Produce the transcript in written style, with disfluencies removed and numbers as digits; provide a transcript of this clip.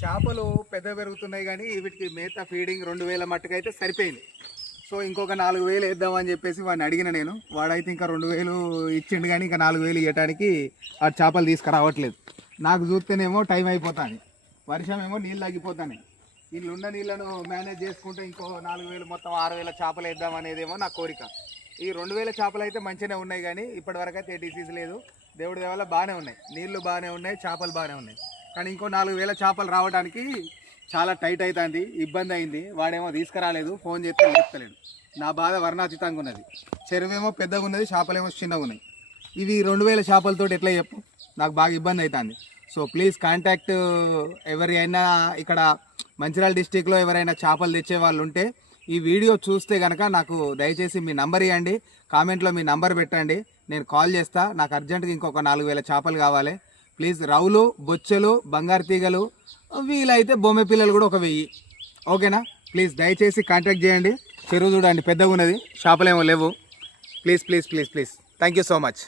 చేపలు పెద్ద పెరుగుతున్నాయి కానీ వీటికి మేత ఫీడింగ్ 2000 మట్టుకైతే సరిపోయింది. సో ఇంకొక 4000 వేద్దామని చెప్పేసి వాడిని అడిగిన నేను. వాడైతే ఇంకా 2000 ఇచ్చిండు కానీ ఇంకా 4000 ఇవ్వడానికి ఆ చేపలు తీసుకురావట్లేదు. నాకు చూస్తేనేమో టైం అయిపోతాను, వర్షం ఏమో నీళ్ళు తగ్గిపోతాయి. వీళ్ళు ఉన్న నీళ్ళను మేనేజ్ చేసుకుంటే ఇంకో 4000 మొత్తం 6000 చేపలు వేద్దాం అనేదేమో నా కోరిక. ఈ 2000 చేపలు అయితే మంచిగానే ఉన్నాయి కానీ ఇప్పటివరకు అయితే ఏ డిసీజ్ లేదు. దేవుడి వల్ల బాగానే ఉన్నాయి, నీళ్లు బాగానే ఉన్నాయి, చేపలు బాగానే ఉన్నాయి. కానీ ఇంకో 4000 చేపలు రావడానికి చాలా టైట్ అవుతుంది, ఇబ్బంది అయింది. వాడేమో తీసుకురాలేదు, ఫోన్ చేస్తే లేపుతలేడు. నా బాధ వర్ణాతీతంగా ఉన్నది. చెరువేమో పెద్దగా ఉన్నది, చేపలేమో చిన్నగా ఉన్నాయి. ఇవి 2000 చేపలతో ఎట్లా చెప్పు, నాకు బాగా ఇబ్బంది అవుతుంది. సో ప్లీజ్ కాంటాక్ట్ ఎవరైనా ఇక్కడ మంచిర్యాల డిస్టిక్లో ఎవరైనా చేపలు తెచ్చే వాళ్ళు ఉంటే ఈ వీడియో చూస్తే కనుక నాకు దయచేసి మీ నంబర్ ఇవ్వండి, కామెంట్లో మీ నంబర్ పెట్టండి, నేను కాల్ చేస్తా. నాకు అర్జెంటుగా ఇంకొక 4000 చేపలు కావాలి ప్లీజ్. రౌలు, బొచ్చెలు, బంగారు తీగలు, వీలైతే బొమ్మె పిల్లలు కూడా ఒక 1000. ఓకేనా? ప్లీజ్ దయచేసి కాంటాక్ట్ చేయండి. చెరువు చూడండి పెద్దగా ఉన్నది, చేపలేమో లేవు. Please please please please. Thank you so much.